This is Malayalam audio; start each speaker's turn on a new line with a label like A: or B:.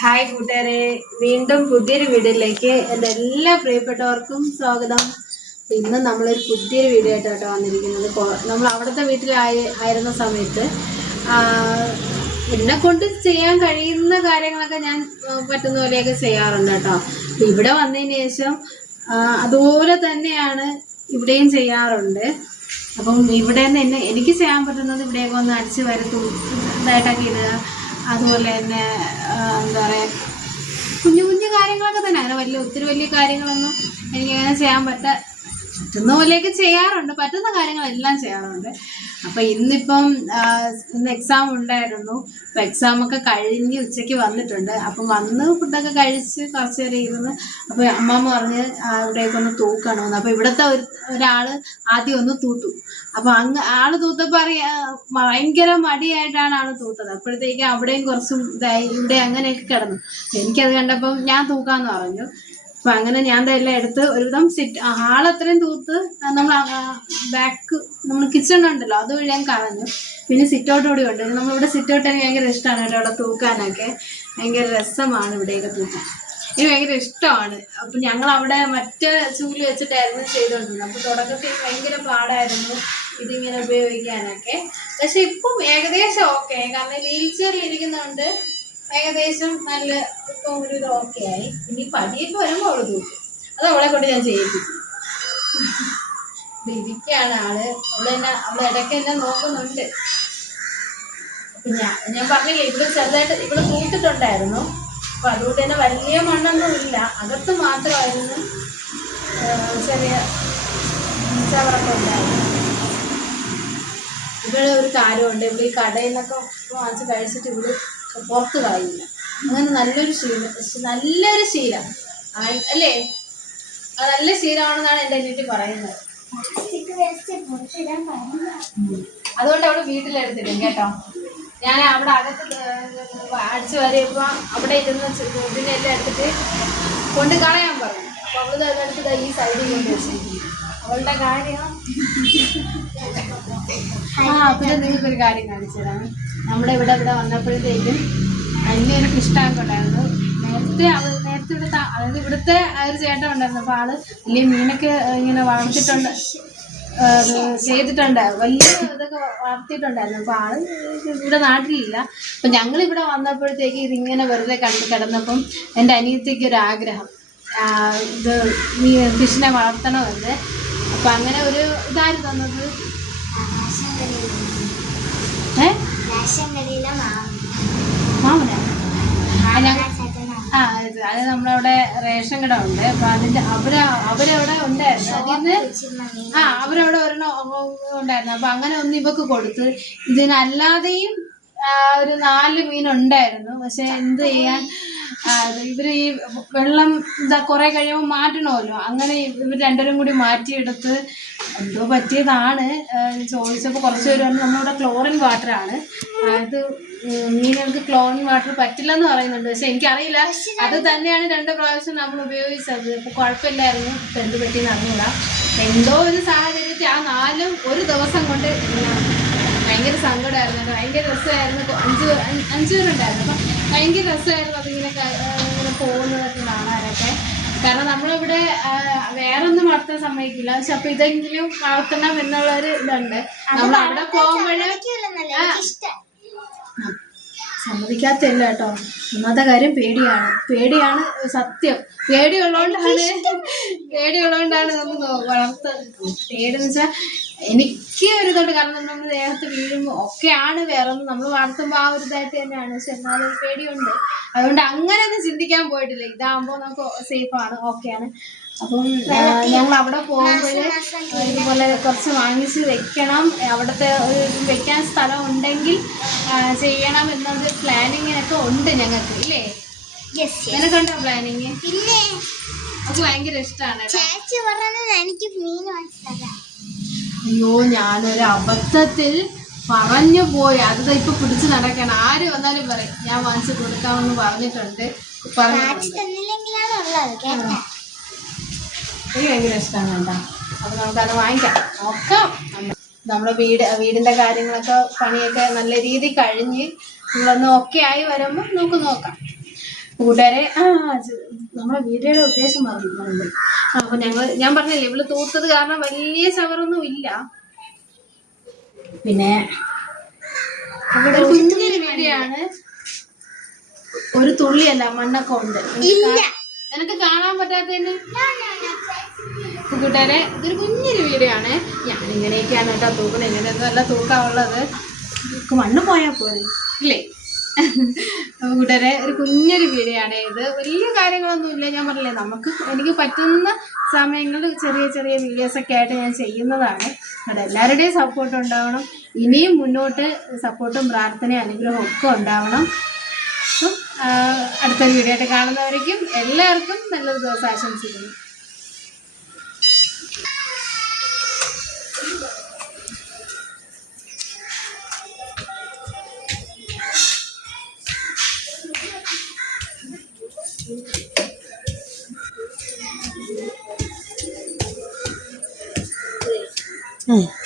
A: ഹായ് കൂട്ടുകാരെ. വീണ്ടും പുതിയൊരു വീഡിയോയിലേക്ക് എന്റെ എല്ലാ പ്രിയപ്പെട്ടവർക്കും സ്വാഗതം. ഇന്ന് നമ്മളൊരു പുതിയൊരു വീഡിയോ ആയിട്ടാണ് വന്നിരിക്കുന്നത്. നമ്മൾ അവിടുത്തെ വീട്ടിലായി ആയിരുന്ന സമയത്ത് എന്നെ കൊണ്ട് ചെയ്യാൻ കഴിയുന്ന കാര്യങ്ങളൊക്കെ ഞാൻ പറ്റുന്ന പോലെയൊക്കെ ചെയ്യാറുണ്ട് കേട്ടോ. ഇവിടെ വന്നതിന് ശേഷം അതുപോലെ തന്നെയാണ് ഇവിടെയും ചെയ്യാറുണ്ട്. അപ്പം ഇവിടെ നിന്ന് എന്നെ എനിക്ക് ചെയ്യാൻ പറ്റുന്നത് ഇവിടെയൊക്കെ ഒന്ന് അടിച്ച് വരത്തു ഇതായിട്ടൊക്കെ ഇടുക. അതുപോലെ തന്നെ എന്താ പറയുക കുഞ്ഞു കുഞ്ഞു കാര്യങ്ങളൊക്കെ തന്നെ. അങ്ങനെ വലിയ ഒത്തിരി വലിയ കാര്യങ്ങളൊന്നും എനിക്കങ്ങനെ ചെയ്യാൻ പറ്റ പറ്റുന്ന പോലെയൊക്കെ ചെയ്യാറുണ്ട്. പറ്റുന്ന കാര്യങ്ങളെല്ലാം ചെയ്യാറുണ്ട്. അപ്പം ഇന്നിപ്പം ഇന്ന് എക്സാം ഉണ്ടായിരുന്നു. അപ്പം എക്സാം ഒക്കെ കഴിഞ്ഞ് ഉച്ചയ്ക്ക് വന്നിട്ടുണ്ട്. അപ്പം വന്ന് ഫുഡൊക്കെ കഴിച്ച് കുറച്ച് നേരം ഇരുന്ന് അപ്പോൾ അമ്മാമ്മ പറഞ്ഞ് ആ, ഇവിടേക്ക് ഒന്ന് തൂക്കണമെന്ന്. അപ്പോൾ ഇവിടത്തെ ഒരു ഒരാൾ ആദ്യം ഒന്ന് തൂത്തു. അപ്പോൾ അങ്ങ് ആൾ തൂത്തപ്പോൾ അറിയാ ഭയങ്കര മടിയായിട്ടാണ് ആൾ തൂത്തത്. അപ്പോഴത്തേക്ക് അവിടെയും കുറച്ചും ഇതായി ഇവിടെ അങ്ങനെയൊക്കെ കിടന്നു. എനിക്കത് കണ്ടപ്പം ഞാൻ തൂക്കാന്ന് പറഞ്ഞു. അപ്പൊ അങ്ങനെ ഞാൻ ദേ എല്ലാം എടുത്ത് ഒരുവിധം സിറ്റ് ഹാളത്രയും തൂത്ത് നമ്മൾ ബാക്ക് നമ്മൾ കിച്ചൺ ഉണ്ടല്ലോ അത് വഴി ഞാൻ കളഞ്ഞു. പിന്നെ സിറ്റൗട്ട് കൂടി ഉണ്ട്. നമ്മളിവിടെ സിറ്റ് ഔട്ട് എനിക്ക് ഭയങ്കര ഇഷ്ടമാണ് കേട്ടോ അവിടെ തൂക്കാനൊക്കെ. ഭയങ്കര രസമാണ് ഇവിടെയൊക്കെ തൂക്കാൻ. എനിക്ക് ഭയങ്കര ഇഷ്ടമാണ്. അപ്പൊ ഞങ്ങൾ അവിടെ മറ്റേ ചൂൽ വെച്ചിട്ടായിരുന്നു ചെയ്തുകൊണ്ടിരുന്നത്. അപ്പൊ തുടക്കത്തിൽ ഭയങ്കര പാടായിരുന്നു ഇതിങ്ങനെ ഉപയോഗിക്കാനൊക്കെ. പക്ഷെ ഇപ്പം ഏകദേശം ഓക്കെ കാരണം വീൽ ചെയറിൽ ഇരിക്കുന്നതുകൊണ്ട് ഏകദേശം നല്ല ഇപ്പം ഒരു ഓക്കെ ആയി. ഇനി പടിയൊക്കെ വരുമ്പോൾ അവൾ തൂക്കും. അത് അവളെ കൊണ്ട് ഞാൻ ചെയ്യിപ്പിക്കും. ഇരിക്കുകയാണ് ആൾ. അവൾ തന്നെ അവൾ ഇടയ്ക്ക് എന്നെ നോക്കുന്നുണ്ട്. ഞാൻ ഞാൻ പറഞ്ഞില്ലേ ഇവിടെ ചെറുതായിട്ട് ഇവിടെ തൂത്തിട്ടുണ്ടായിരുന്നു. അപ്പൊ അതുകൊണ്ട് തന്നെ വലിയ മണ്ണൊന്നും ഇല്ല. അകത്ത് മാത്രമായിരുന്നു ചെറിയ ചവറൊക്കെ ഉണ്ടായിരുന്നു ഇവിടെ ഒരു കാര്യമുണ്ട്. ഇവിടെ ഈ കടയിൽ നിന്നൊക്കെ വാങ്ങിച്ച് കഴിച്ചിട്ട് ഇവിടെ പുറത്ത് കളയില്ല അങ്ങനെ നല്ലൊരു ശീലം നല്ലൊരു ശീലം. അല്ലേ? അത് നല്ല ശീലമാണെന്നാണ് എന്റെ അനിയത്തി പറയുന്നത്. അതുകൊണ്ട് അവിടെ വീട്ടിലെടുത്തിടും കേട്ടോ. ഞാൻ അവിടെ അകത്ത് അടിച്ചു വരയപ്പോ അവിടെ ഇരുന്ന് ഇതിനെല്ലാം എടുത്തിട്ട് കൊണ്ട് കളയാൻ പറഞ്ഞു. അപ്പൊ അവൾ അതെടുത്ത് ഈ സൈഡിൽ കൊണ്ട് വെച്ചിരിക്കുന്നു. അവളുടെ കാര്യം ആ പിന്നെ കാര്യം കാണിച്ചു നമ്മുടെ ഇവിടെ ഇവിടെ വന്നപ്പോഴത്തേക്കും ഒരു ഇഷ്ടമൊക്കെ ഉണ്ടായിരുന്നു. നേരത്തെ അവൾ നേരത്തെ ഇവിടെ അതായത് ഇവിടുത്തെ ഒരു ചേട്ടൻ ഉണ്ടായിരുന്നു. അപ്പോൾ ആൾ വലിയ മീനൊക്കെ ഇങ്ങനെ വളർത്തിട്ടുണ്ട് ചെയ്തിട്ടുണ്ട്. വലിയ ഇതൊക്കെ വളർത്തിയിട്ടുണ്ടായിരുന്നു. അപ്പോൾ ആൾ ഇവിടെ നാട്ടിലില്ല. അപ്പം ഞങ്ങൾ ഇവിടെ വന്നപ്പോഴത്തേക്ക് ഇതിങ്ങനെ വെറുതെ കണ്ട് കിടന്നപ്പം എന്റെ അനിയത്തേക്ക് ഒരു ആഗ്രഹം. ഇത് മീ ഫിഷിനെ വളർത്തണമെന്ന്. അപ്പം അങ്ങനെ ഒരു ഇതാര് തന്നത്? മാമനാ? ആ അത് നമ്മളവിടെ റേഷൻ കട ഉണ്ട്. അപ്പൊ അതിന്റെ അവർ അവരവിടെ ഉണ്ടായിരുന്നു. അതിന്ന് ആ അവരവിടെ ഒരെണ്ണം ഉണ്ടായിരുന്നു. അപ്പൊ അങ്ങനെ ഒന്ന് ഇവക്ക് കൊടുത്ത്. ഇതിനല്ലാതെയും ഒരു നാല് മീൻ ഉണ്ടായിരുന്നു. പക്ഷെ എന്ത് ചെയ്യാൻ? ഇവർ ഈ വെള്ളം ഇതാ കുറെ കഴിയുമ്പോൾ മാറ്റണമല്ലോ. അങ്ങനെ ഇവർ രണ്ടുപേരും കൂടി മാറ്റിയെടുത്ത് എന്തോ പറ്റിയതാണ്. ചോദിച്ചപ്പോൾ കുറച്ച് പേര് പറഞ്ഞു നമ്മളിവിടെ ക്ലോറിൻ വാട്ടറാണ് അത് മീനുകൾക്ക് ക്ലോറിൻ വാട്ടർ പറ്റില്ല എന്ന് പറയുന്നുണ്ട്. പക്ഷെ എനിക്കറിയില്ല. അത് തന്നെയാണ് രണ്ട് പ്രാവശ്യം നമ്മൾ ഉപയോഗിച്ചത്. അപ്പോൾ കുഴപ്പമില്ലായിരുന്നു. ഇപ്പം എന്ത് പറ്റിയെന്ന് അറിഞ്ഞില്ല എന്തോ ഒരു സാഹചര്യത്തിൽ ആ നാലും ഒരു ദിവസം കൊണ്ട് ഭയങ്കര സങ്കടമായിരുന്നു. ഭയങ്കര രസമായിരുന്നു. അഞ്ച് അഞ്ച് പേരുണ്ടായിരുന്നു. അപ്പം ഭയങ്കര രസമായിരുന്നു അതിങ്ങനെ ഇങ്ങനെ പോകുന്നതൊക്കെ കാണാനൊക്കെ. കാരണം നമ്മളിവിടെ വേറെ വേറൊന്നും വളർത്താൻ സമ്മതിക്കില്ല. പക്ഷെ അപ്പൊ ഇതെങ്കിലും വളർത്തണം എന്നുള്ളൊരു ഇതുണ്ട്. നമ്മൾ അവിടെ പോകുമ്പോഴേ സമ്മതിക്കാത്തല്ല കേട്ടോ. ഒന്നാമത്തെ കാര്യം പേടിയാണ്. പേടിയാണ് സത്യം. പേടിയുള്ളതുകൊണ്ടാണ് പേടിയുള്ളതുകൊണ്ടാണ് നമ്മൾ വളർത്തുന്നത് പേടിന്ന് വെച്ചാൽ എനിക്ക് ഒരു ഇതുണ്ട്. കാരണം നമ്മൾ ദേഹത്ത് വീഴുമ്പോൾ ഒക്കെയാണ് വേറെ നമ്മൾ വളർത്തുമ്പോൾ ആ ഒരു ഇതായിട്ട് തന്നെയാണ്. പക്ഷെ എന്നാലും പേടിയുണ്ട്. അതുകൊണ്ട് അങ്ങനെ ഒന്നും ചിന്തിക്കാൻ പോയിട്ടില്ല. ഇതാകുമ്പോൾ നമുക്ക് സേഫാണ് ഓക്കെയാണ് അപ്പം ഞങ്ങൾ അവിടെ പോകുമ്പോൾ ഇതുപോലെ കുറച്ച് വാങ്ങിച്ച് വെക്കണം. അവിടുത്തെ വെക്കാൻ സ്ഥലം ഉണ്ടെങ്കിൽ ചെയ്യണം എന്നൊരു പ്ലാനിങ്ങിനൊക്കെ ഉണ്ട് ഞങ്ങൾക്ക് ഇല്ലേ? നിനക്കുണ്ടോ പ്ലാനിങ്?
B: പിന്നെ?
A: അത് ഭയങ്കര ഇഷ്ടമാണ്
B: എനിക്ക് മീൻ
A: അയ്യോ ഞാനൊരു അബദ്ധത്തിൽ പറഞ്ഞു പോയി. അത് ഇപ്പൊ പിടിച്ച് നടക്കണം. ആര് വന്നാലും പറയും ഞാൻ വാങ്ങിച്ചു കൊടുക്കാമെന്ന് പറഞ്ഞിട്ടുണ്ട്.
B: പറഞ്ഞു
A: എനിക്ക് ഭയങ്കര ഇഷ്ടമാണ് കേട്ടോ. അപ്പൊ നമുക്കത് വാങ്ങിക്കാം. നോക്കാം. നമ്മ- നമ്മുടെ വീട് വീടിന്റെ കാര്യങ്ങളൊക്കെ പണിയൊക്കെ നല്ല രീതിയിൽ കഴിഞ്ഞ് നമ്മളൊന്ന് ഓക്കെ ആയി വരുമ്പോൾ നമുക്ക് നോക്കാം. കൂട്ടുകാരെ നമ്മുടെ വീടുകളുടെ ഉദ്ദേശം പറഞ്ഞു അപ്പൊ ഞങ്ങൾ ഞാൻ പറഞ്ഞില്ലേ ഇവൾ തൂത്തത് കാരണം വലിയ ചവറൊന്നും ഇല്ല. പിന്നെ അവിടെ കുഞ്ഞൊരു വീടിയാണ് ഒരു തുള്ളിയല്ല മണ്ണൊക്കെ ഉണ്ട്. നിനക്ക് കാണാൻ പറ്റാത്തതിന്? കൂട്ടുകാരെ ഇതൊരു കുഞ്ഞൊരു വീഡിയോ ആണ് ഞാൻ ഇങ്ങനെയൊക്കെയാണ് കേട്ടോ തൂക്കുന്നത്. ഇങ്ങനെയൊന്നും അല്ല തൂക്കാവുള്ളത് മണ്ണ് പോയാൽ പോലെ ഇല്ലേ? കൂട്ടുകാരെ ഒരു കുഞ്ഞൊരു വീഡിയോ ആണ് ഇത്. വലിയ കാര്യങ്ങളൊന്നും ഇല്ല. ഞാൻ പറഞ്ഞില്ലേ നമുക്ക് എനിക്ക് പറ്റുന്ന സമയങ്ങളിൽ ചെറിയ ചെറിയ വീഡിയോസ് ഒക്കെ ആയിട്ട് ഞാൻ ചെയ്യുന്നതാണ്. അവിടെ എല്ലാവരുടെയും സപ്പോർട്ട് ഉണ്ടാവണം. ഇനിയും മുന്നോട്ട് സപ്പോർട്ടും പ്രാർത്ഥനയും അനുഗ്രഹവും ഒക്കെ ഉണ്ടാവണം. അടുത്തൊരു അടുത്ത വീഡിയോ ആയിട്ട് കാണുന്നവരേക്കും എല്ലാവർക്കും നല്ലൊരു ദിവസം ആശംസിക്കുന്നു.
C: Hmm.